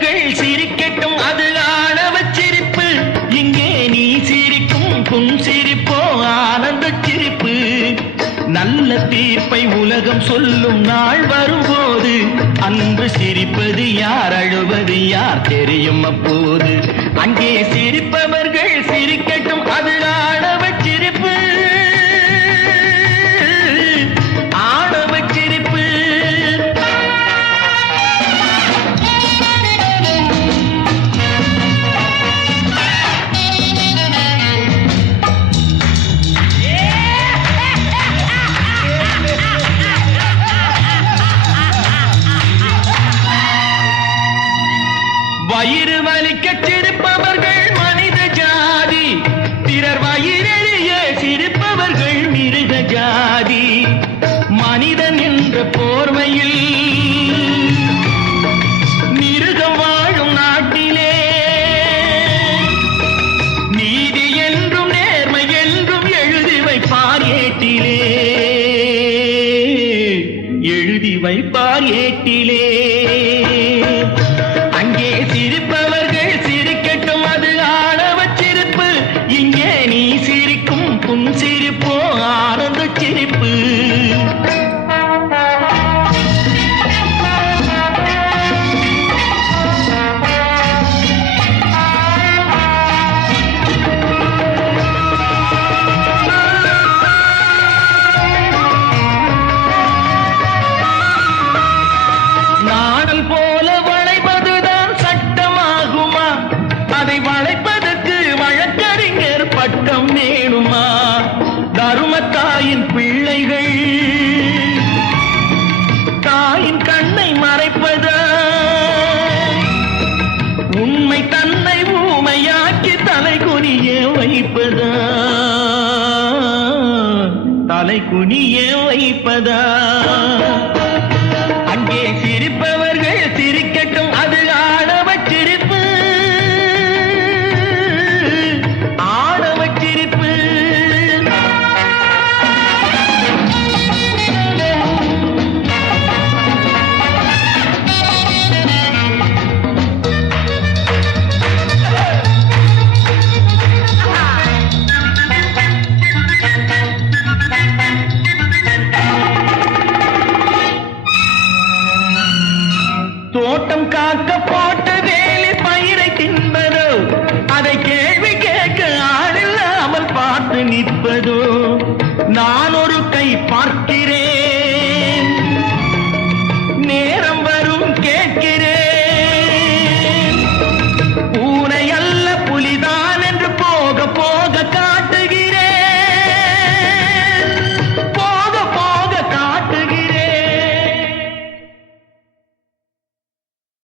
சிரிப்பவர்கள் சிரிக்கட்டும், அது ஆணவச் சிரிப்பு. இங்கே நீ சிரிக்கும் புன் சிரிப்போ ஆனந்த சிரிப்பு. நல்ல தீர்ப்பை உலகம் சொல்லும் நாள் வரும்போது அன்று சிரிப்பது யார், அழுவது யார் தெரியும் அப்போது. அங்கே சிரிப்பவர்கள் சிரிக்கட்டும், அது ஆணவச் சிரிப்பு. ஆணவச் சிரிப்பு. வயிறு வலிக்க சிரிப்பவர்கள் மனித ஜாதி, பிறர் வயிறெறிய சிரிப்பவர்கள் மிருக ஜாதி. மனிதன் என்ற போர்வையில் மிருகம் வாழும் நாட்டிலே நீதி என்றும் நேர்மை என்றும் எழுதி வைப்பார் ஏட்டிலே, எழுதி வைப்பார் ஏட்டிலே. அங்கே சிரிப்பவர்கள் சிரிக்கட்டும், அது ஆணவச் சிரிப்பு. இங்கே நீ சிரிக்கும் புன் சிரிப்போ ஆனந்த சிரிப்பு. நாடல் போல வளைப்பதுதான் சட்டமாகுமா? அதை வளைப்பதற்கு வழக்கறிஞர் பட்டம் வேணுமா? தருமத்தாயின் பிள்ளைகள் தாயின் கண்ணை மறைப்பதா? உண்மை தன்னை ஊமையாக்கி தலை குனிய வைப்பதா? தலை குனிய வைப்பதா? அங்கே சிரிப்பவர்கள் சிரிக்கட்டும், அது ஆணவச் சிரிப்பு. ஆணவச் சிரிப்பு. தோட்டம் காக்க போட்ட வேலி பயிரை தின்பதோ, அதை கேள்வி கேட்க ஆளில்லாமல் பார்த்து நிற்பதோ. நான் ஒரு கை பார்க்கிறேன்,